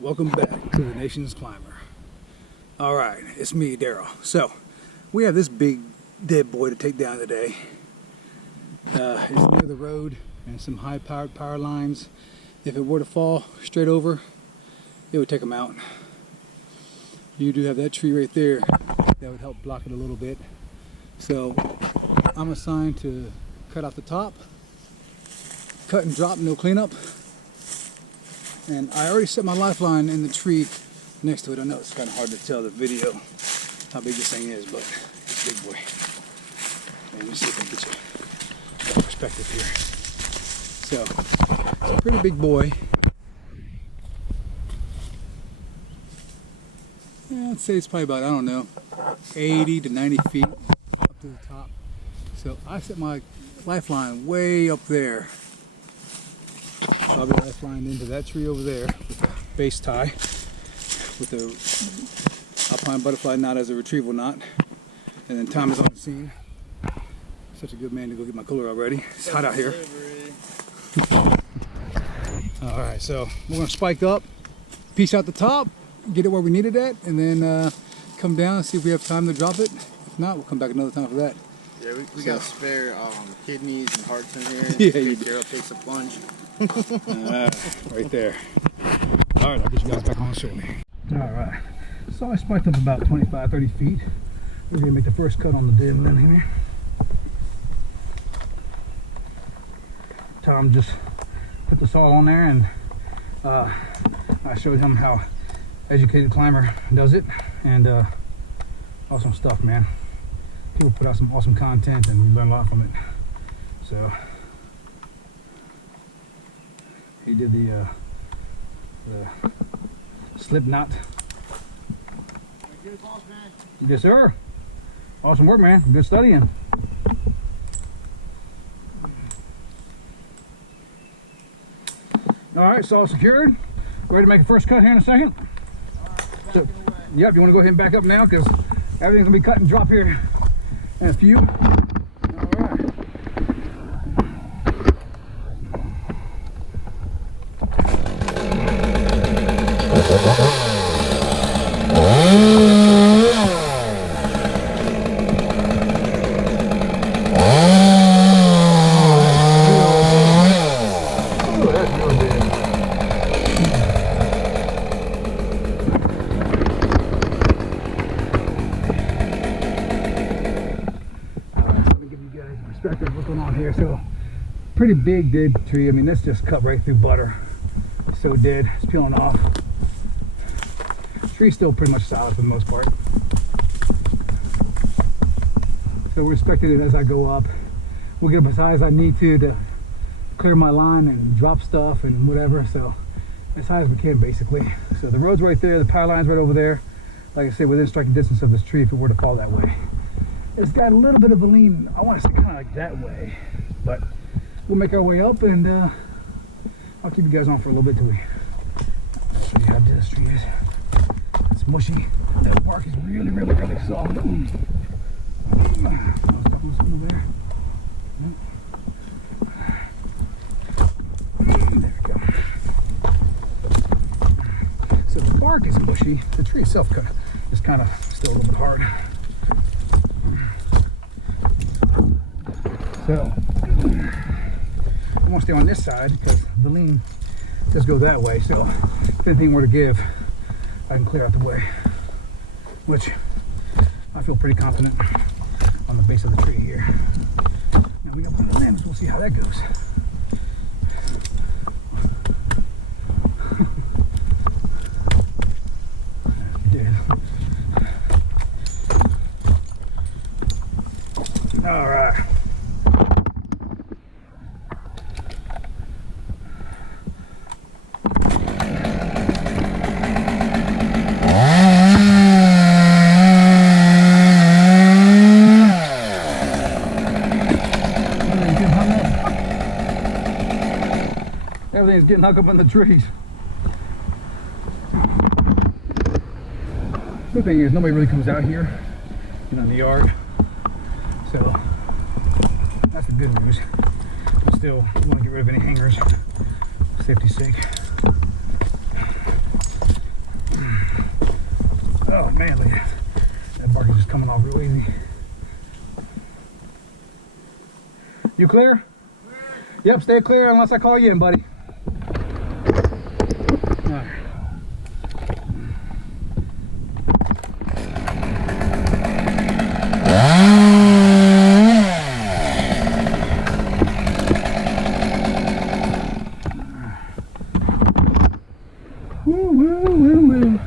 Welcome back to the Nation's Climber. Alright, it's me, Daryl. So, we have this big dead boy to take down today. It's near the road and some high-powered power lines. If it were to fall straight over, it would take them out. You do have that tree right there that would help block it a little bit. So, I'm assigned to cut out the top, cut and drop, no cleanup. And I already set my lifeline in the tree next to it. I know it's kind of hard to tell the video how big this thing is, but it's a big boy. And let me see if I can get you that perspective here. So, it's a pretty big boy. Yeah, I'd say it's probably about, I don't know, 80 to 90 feet up to the top. So I set my lifeline way up there. So I'll be lifelined into that tree over there with a base tie with the alpine butterfly knot as a retrieval knot. And then Tom is on the scene. Such a good man to go get my cooler already. It's hot out here. Alright, so we're going to spike up, piece out the top, get it where we need it at, and then come down and see if we have time to drop it. If not, we'll come back another time for that. Yeah, we got spare kidneys and hearts in here. Yeah, you do. Daryl takes a plunge. Right there. Alright, I'll get you guys back on shortly. Alright, so I spiked up about 25-30 feet. We're going to make the first cut on the dead limb here. Tom just put the saw on there, and I showed him how educated climber does it, and awesome stuff, man. People put out some awesome content and we learn a lot from it. So he did the slip knot. Yes, sir. Awesome work, man. Good studying. All right, saw secured. Ready to make a first cut here in a second. So, yep, you want to go ahead and back up now because everything's gonna be cut and drop here in a few. All right. Perspective, what's going on here. So pretty big dead tree. I mean, this just cut right through butter. It's so dead, it's peeling off. Tree's still pretty much solid for the most part. So we're respecting it as I go up. We'll get up as high as I need to clear my line and drop stuff and whatever. So as high as we can, basically. So the road's right there, the power line's right over there. Like I said, within striking distance of this tree if it were to fall that way. It's got a little bit of a lean, I want to say kind of like that way, but we'll make our way up, and I'll keep you guys on for a little bit till we show you how dead this tree is. It's mushy. That bark is really, really, really soft. Something over there. There we go. So the bark is mushy. The tree itself is kind of still a little bit hard. So I want to stay on this side because the lean does go that way. So if anything were to give, I can clear out the way, which I feel pretty confident on the base of the tree here. Now we got one of the limbs. We'll see how that goes. Dead. All right. Everything's getting hung up in the trees. Good thing is nobody really comes out here, in the yard. So that's the good news. But still, we want to get rid of any hangers, for safety's sake. man, look at that bark is just coming off real easy. You clear? Yep, stay clear unless I call you in, buddy. All right. Woo, woo, woo, woo.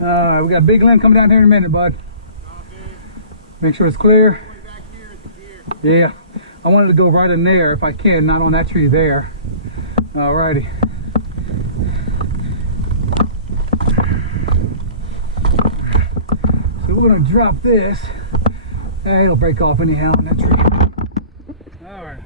Alright, we got a big limb coming down here in a minute, bud. Make sure it's clear. Yeah, I wanted to go right in there if I can, not on that tree there. Alrighty. So we're gonna drop this. Hey, it'll break off anyhow on that tree. Alright.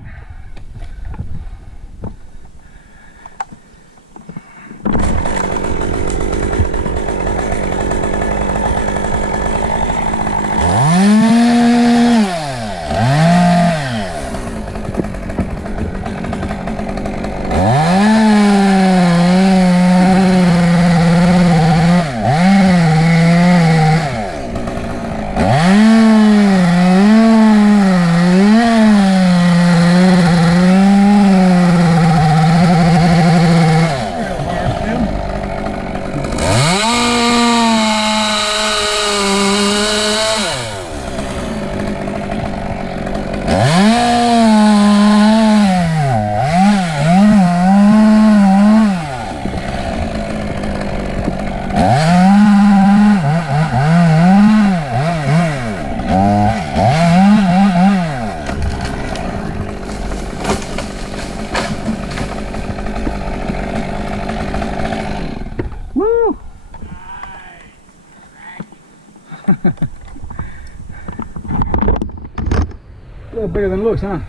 A little bigger than it looks, huh?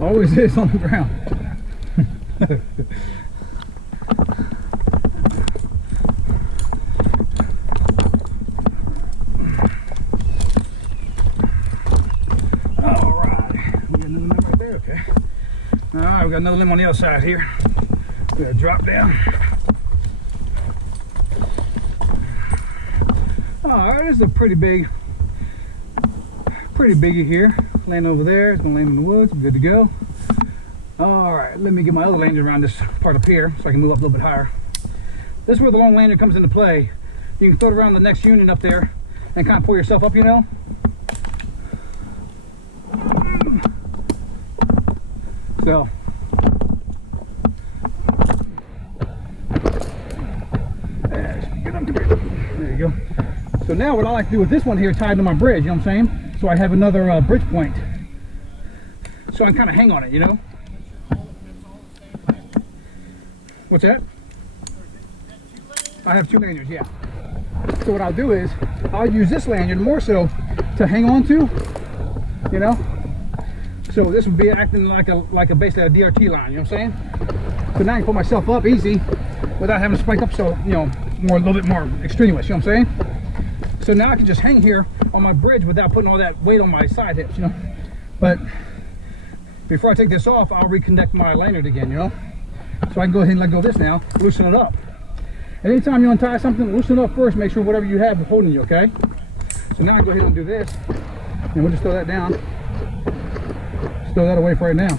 Always is on the ground. Alright, we got another limb right there, okay. Alright, we got another limb on the other side here. We're gonna drop down. Alright, this is a pretty biggie here. Land over there, it's gonna land in the woods, good to go. Alright, let me get my other lanyard around this part up here so I can move up a little bit higher. This is where the long lanyard comes into play. You can throw it around the next union up there and kind of pull yourself up, you know. So, there you go. So now what I like to do with this one here tied to my bridge, you know what I'm saying? So I have another bridge point. So I can kind of hang on it, you know? What's that? I have two lanyards, yeah. So what I'll do is, I'll use this lanyard more so to hang on to, you know? So this would be acting like a basically a DRT line, you know what I'm saying? So now I can put myself up easy without having to spike up so, you know, a little bit more extraneous, you know what I'm saying? So now I can just hang here on my bridge without putting all that weight on my side hips, you know? But before I take this off, I'll reconnect my lanyard again, you know? So I can go ahead and let go of this now, loosen it up. Anytime you untie something, loosen it up first, make sure whatever you have is holding you, okay? So now I go ahead and do this, and we'll just throw that down. Just throw that away for right now.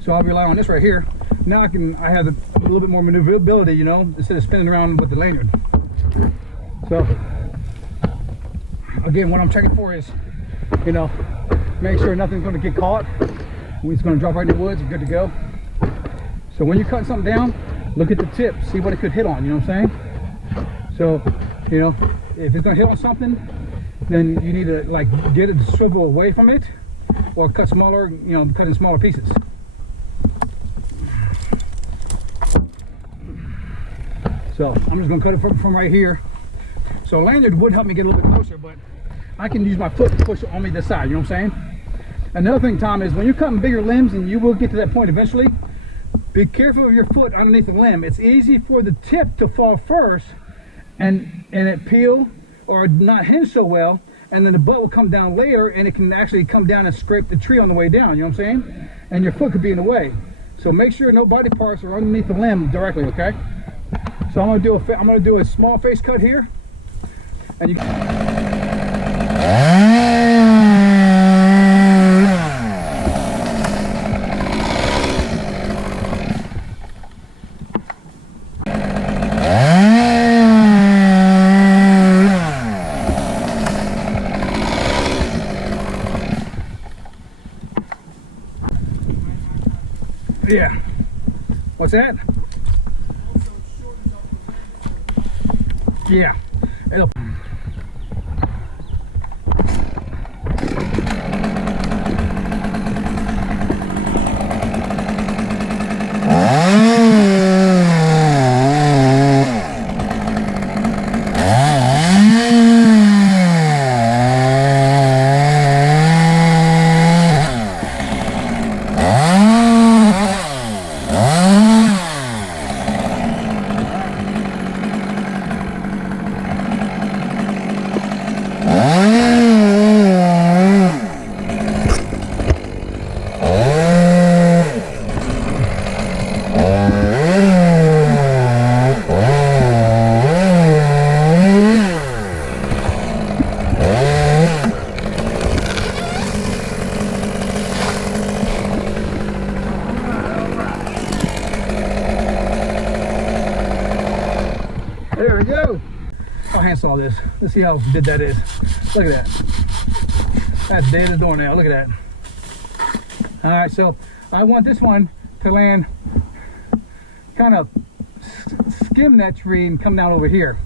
So I'll rely on this right here. Now I have a little bit more maneuverability, you know, instead of spinning around with the lanyard. So, again, what I'm checking for is, you know, make sure nothing's going to get caught. It's going to drop right in the woods, you're good to go. So when you're cutting something down, look at the tip, see what it could hit on, you know what I'm saying? So, you know, if it's going to hit on something, then you need to like get it to swivel away from it, or cut smaller, you know, cut in smaller pieces. So I'm just going to cut it from right here. So a lanyard would help me get a little bit closer, but I can use my foot to push it on me this side, you know what I'm saying? Another thing, Tom, is when you're cutting bigger limbs, and you will get to that point eventually, Be careful of your foot underneath the limb. It's easy for the tip to fall first and it peel or not hinge so well, and then the butt will come down later, and it can actually come down and scrape the tree on the way down, you know what I'm saying? And your foot could be in the way. So make sure no body parts are underneath the limb directly, okay? So I'm gonna do a small face cut here, and you yeah. What's that? Yeah. It'll there we go. I'll handsaw this. Let's see how dead that is. Look at that. That's dead as a doornail. Look at that. All right, so I want this one to land, kind of skim that tree and come down over here.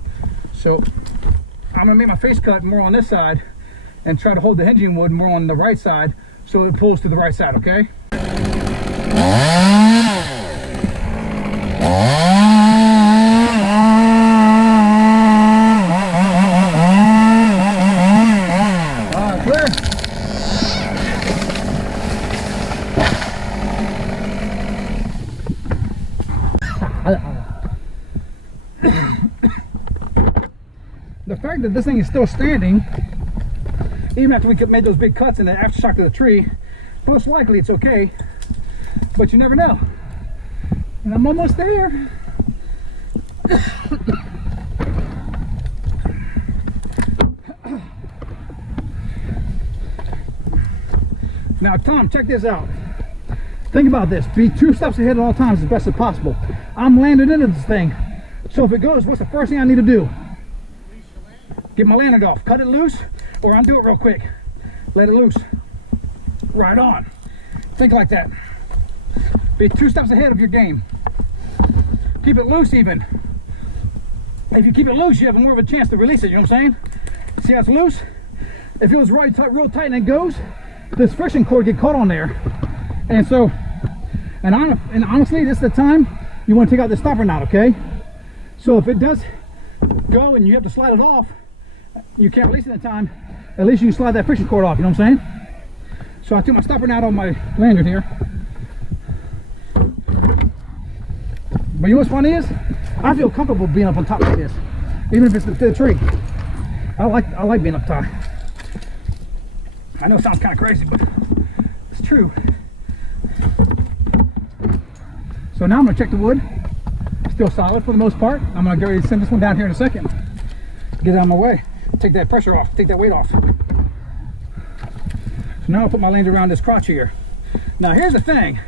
So I'm gonna make my face cut more on this side and try to hold the hinging wood more on the right side so it pulls to the right side, okay? The fact that this thing is still standing, even after we made those big cuts in the aftershock of the tree, most likely it's okay, but you never know. And I'm almost there. Now, Tom, check this out. Think about this. Be 2 steps ahead at all times as best as possible. I'm landing into this thing. So if it goes, what's the first thing I need to do? Get my landing off. Cut it loose or undo it real quick. Let it loose. Right on. Think like that. Be 2 steps ahead of your game. Keep it loose even. If you keep it loose, you have more of a chance to release it, you know what I'm saying? See how it's loose? If it was real tight and it goes, this friction cord get caught on there. And so, and honestly, this is the time you want to take out the stopper knot, okay? So if it does go and you have to slide it off, you can't release it in time, at least you can slide that friction cord off, you know what I'm saying? So I took my stopper knot on my lanyard here. But you know what's funny is, I feel comfortable being up on top like this, even if it's the tree. I like being up top. I know it sounds kind of crazy, but it's true. So now I'm gonna check the wood. Still solid for the most part. I'm gonna get ready to send this one down here in a second. Get it out of my way. Take that pressure off, take that weight off. So now I'll put my lanyard around this crotch here. Now here's the thing.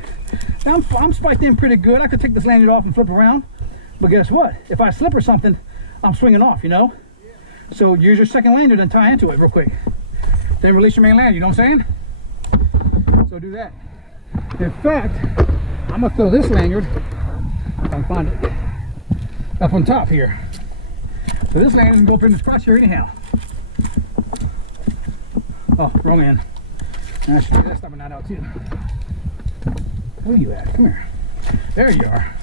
I'm spiked in pretty good. I could take this lanyard off and flip around. But guess what? If I slip or something, I'm swinging off, you know? So use your second lanyard and tie into it real quick. Then release your main lanyard, you know what I'm saying? So do that. In fact, I'm gonna throw this lanyard, if I can find it, up on top here. So this lanyard can go up in this crotch here anyhow. Oh, wrong end. I should get that stopper knot out too. Where are you at? Come here. There you are.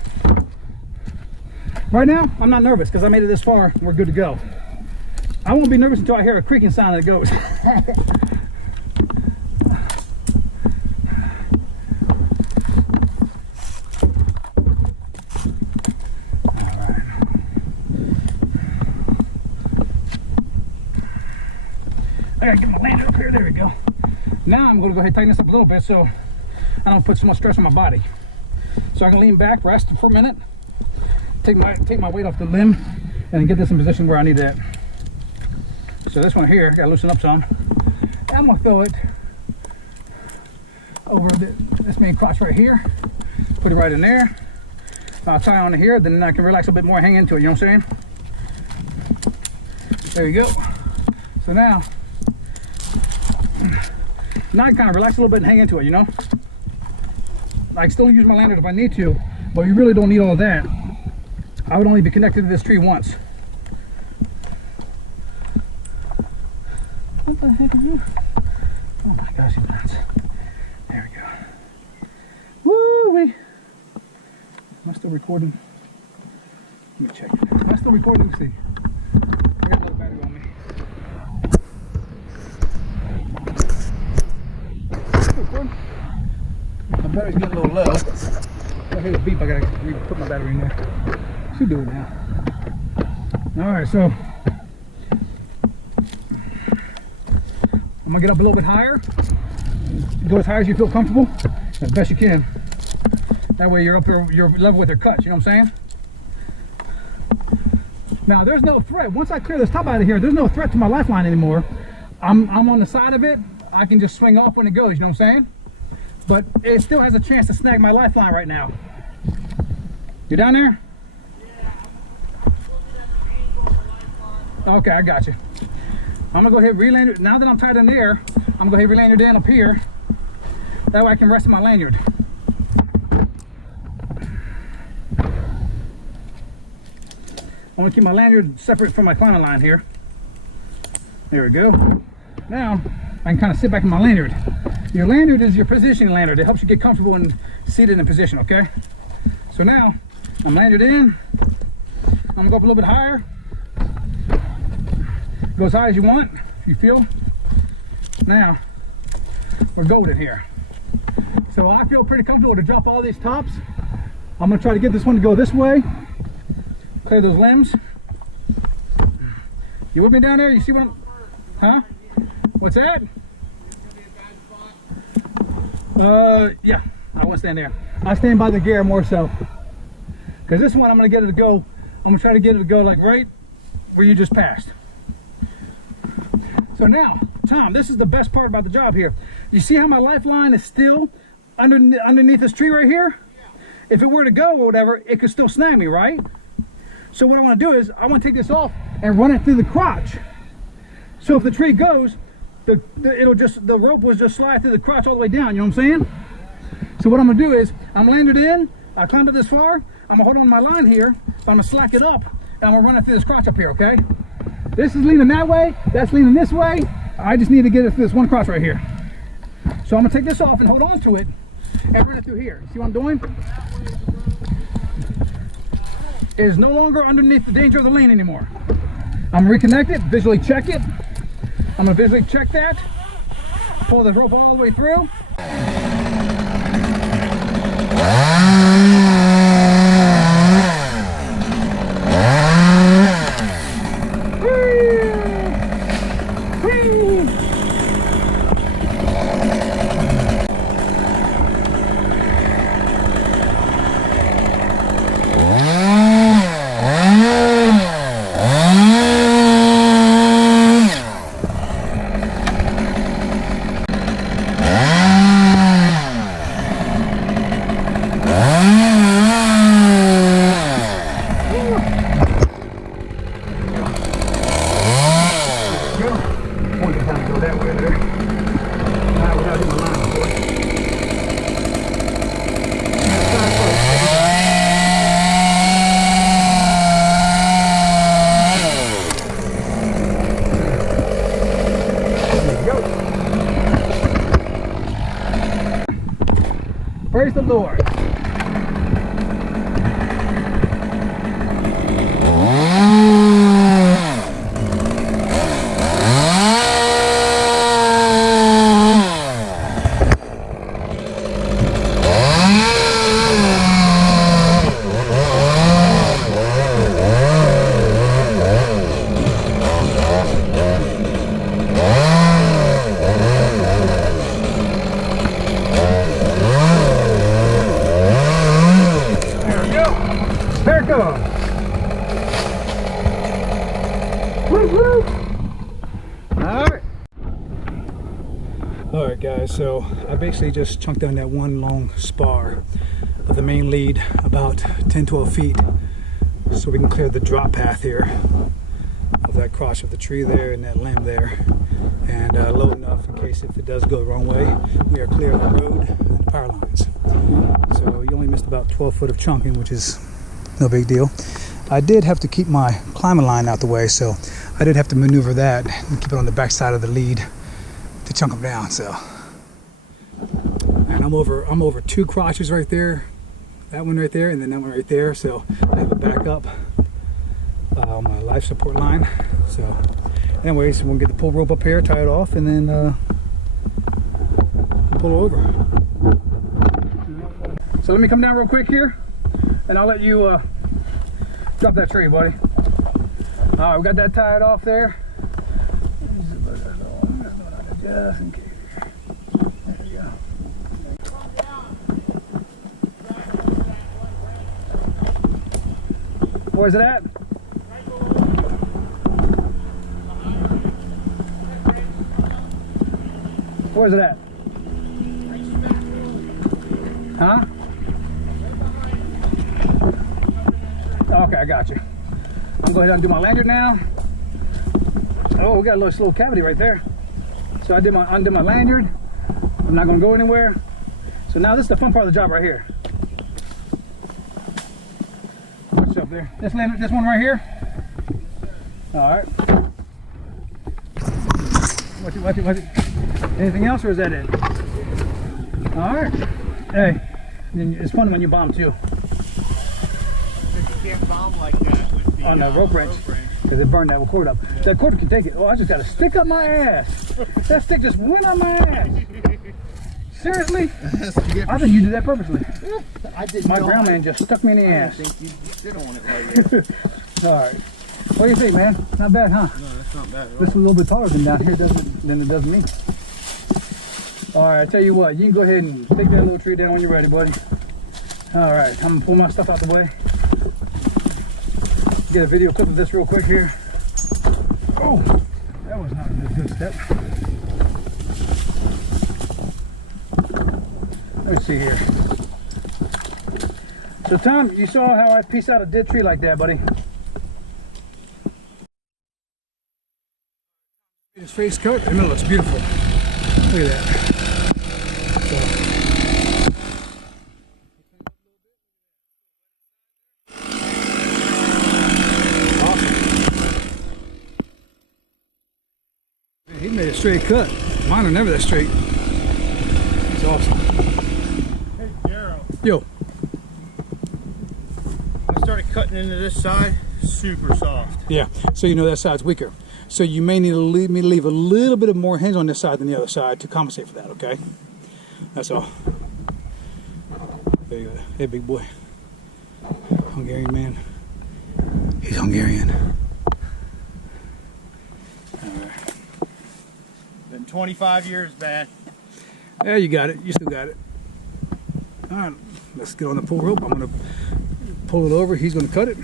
Right now, I'm not nervous because I made it this far and we're good to go. I won't be nervous until I hear a creaking sound that goes. gotta get my lanyard up here. There we go. Now I'm gonna go ahead and tighten this up a little bit so I don't put so much stress on my body. So I can lean back, rest for a minute, take my weight off the limb, and get this in position where I need it. So this one here, gotta loosen up some. I'm gonna throw it over this main crotch right here. Put it right in there. I'll tie on to here, then I can relax a bit more, hang into it, you know what I'm saying? There you go. So now I kind of relax a little bit and hang into it, you know? I can still use my lanyard if I need to, but you really don't need all of that. I would only be connected to this tree once. What the heck are you? Oh my gosh, you nuts. There we go. Woo-wee. Am I still recording? Let me check. Am I still recording? Let's see. I got another battery on me. My battery's getting a little low. I hear the beep. I gotta put my battery in there. Should do it now. Alright, so I'm gonna get up a little bit higher. Go as high as you feel comfortable, as best you can. That way you're up there, you're level with your cuts, you know what I'm saying? Now there's no threat. Once I clear this top out of here, there's no threat to my lifeline anymore. I'm on the side of it. I can just swing off when it goes, you know what I'm saying? But it still has a chance to snag my lifeline right now. You down there? Okay, I got you. I'm gonna go ahead and re-lanyard. Now that I'm tied in there, I'm gonna go ahead and re-lanyard in up here. That way I can rest in my lanyard. I'm gonna keep my lanyard separate from my climbing line here. There we go. Now I can kind of sit back in my lanyard. Your lanyard is your positioning lanyard. It helps you get comfortable and seated in position, okay? So now I'm lanyard in. I'm gonna go up a little bit higher. Go as high as you want, if you feel. Now we're golden here. So I feel pretty comfortable to drop all these tops. I'm gonna try to get this one to go this way. Clear those limbs. You with me down there? You see what I'm, huh? What's that? Yeah, I won't stand there. I stand by the gear more so. Because this one I'm gonna get it to go, I'm gonna try to get it to go like right where you just passed. So now, Tom, this is the best part about the job here. You see how my lifeline is still underneath this tree right here? Yeah. If it were to go or whatever, it could still snag me, right? So what I want to do is I want to take this off and run it through the crotch. So if the tree goes, the rope will just slide through the crotch all the way down, you know what I'm saying? So what I'm going to do is I'm landed in, I climbed up this far, I'm going to hold on to my line here, I'm going to slack it up, and I'm going to run it through this crotch up here, okay? This is leaning that way, that's leaning this way. I just need to get it through this one crotch right here. So I'm gonna take this off and hold on to it and run it through here. See what I'm doing? It is no longer underneath the danger of the lane anymore. I'm gonna reconnect it, visually check it. I'm gonna visually check that. Pull the rope all the way through. Praise the Lord. guys, so I basically just chunked down that one long spar of the main lead about 10-12 feet so we can clear the drop path here of that crotch of the tree there and that limb there, and low enough in case if it does go the wrong way, we are clear of the road and the power lines. So you only missed about 12 foot of chunking, which is no big deal. I did have to keep my climbing line out the way, so I did have to maneuver that and keep it on the back side of the lead to chunk them down. So, and I'm over 2 crotches right there, that one right there, and then that one right there. So I have a backup on my life support line. So, anyways, we'll get the pull rope up here, tie it off, and then pull over. So let me come down real quick here, and I'll let you drop that tree, buddy. All right, we got that tied off there. Just in case. There we go. Where's it at? Where's it at? Huh? Okay, I got you. I'm going to go ahead and do my lanyard now. Oh, we got a little cavity right there. So I undid my lanyard. I'm not going to go anywhere. So now this is the fun part of the job right here. What's up there? This one right here. All right. Watch it. Anything else, or is that it? All right. Hey, it's fun when you bomb too. You can't bomb like that with the on the rope wrench, because it burned that cord up. Yeah. That cord can take it. Oh, I just got a stick up my ass. That stick just went on my ass. Seriously? I think you did that purposely. I did. My ground man just stuck me in the ass. I think you sit on it right there. All right. What do you think, man? Not bad, huh? No, that's not bad at all. This is a little bit taller than down here than it does me. All right, I tell you what, you can go ahead and take that little tree down when you're ready, buddy. All right, I'm gonna pull my stuff out the way. Get a video clip of this real quick here. Oh, that was not a good step. Let me see here. So Tom, you saw how I pieced out a dead tree like that, buddy. His face coat, and it looks beautiful. Look at that. He made a straight cut. Mine are never that straight. It's awesome. Hey, Daryl. Yo. I started cutting into this side, super soft. Yeah, so you know that side's weaker. So you may need to leave a little bit of more hinge on this side than the other side to compensate for that, okay? That's all. There you go. Hey, big boy. Hungarian man. He's Hungarian. Been 25 years, man. Yeah, you got it. You still got it. All right, let's get on the pull rope. I'm going to pull it over. He's going to cut it.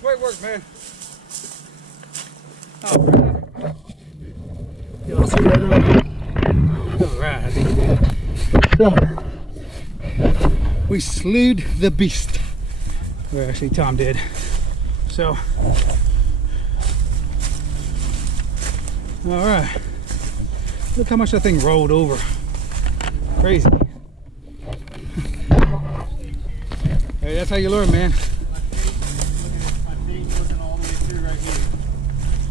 Great work, man. All right. Y'all see that? All right, I think you did. So, we slewed the beast. Well, actually, Tom did. So, all right. Look how much that thing rolled over. Crazy. Hey, that's how you learn, man. My face wasn't all the way through right here.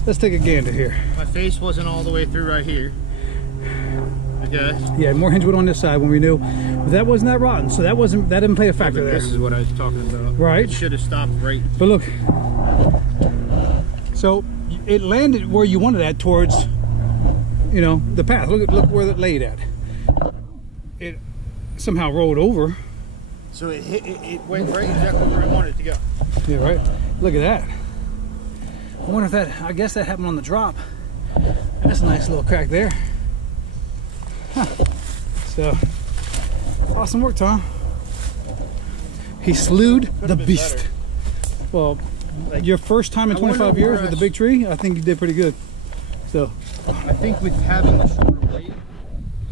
Let's take a gander here. My face wasn't all the way through right here. Okay. Yeah, more hinge wood on this side when we knew. But that wasn't that rotten, so that didn't play a factor there. This is what I was talking about. Right. It should have stopped right. But look, so it landed where you wanted at towards, you know, the path. Look where it laid at. It somehow rolled over. So it went right exactly where I wanted it to go. Yeah, right. Look at that. I wonder if that, I guess that happened on the drop. That's a nice little crack there. Huh. So, awesome work, Tom. He slewed the beast. Better. Well, Like, your first time in 25 years with the big tree, I think you did pretty good. So, I think with having a shorter blade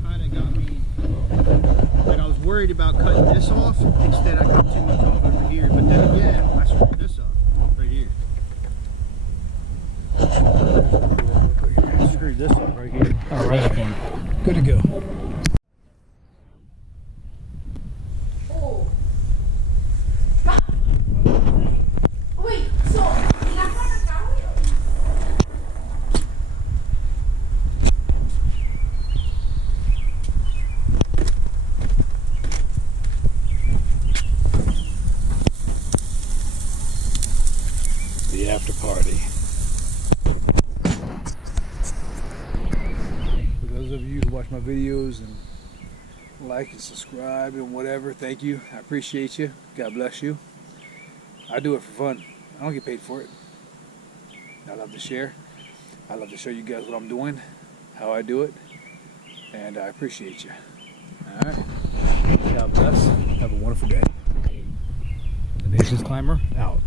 kind of got me, like I was worried about cutting this off. Instead I cut too much off over here, but then again I screwed this up right here. I screwed this up right here. all right, good to go. Wait, so la acá? The after party. For those of you who watch my videos and like and subscribe and whatever, thank you. I appreciate you. God bless you. I do it for fun. I don't get paid for it. I love to share. I love to show you guys what I'm doing, how I do it, and I appreciate you. All right. God bless. Have a wonderful day. The Nation's Climber out.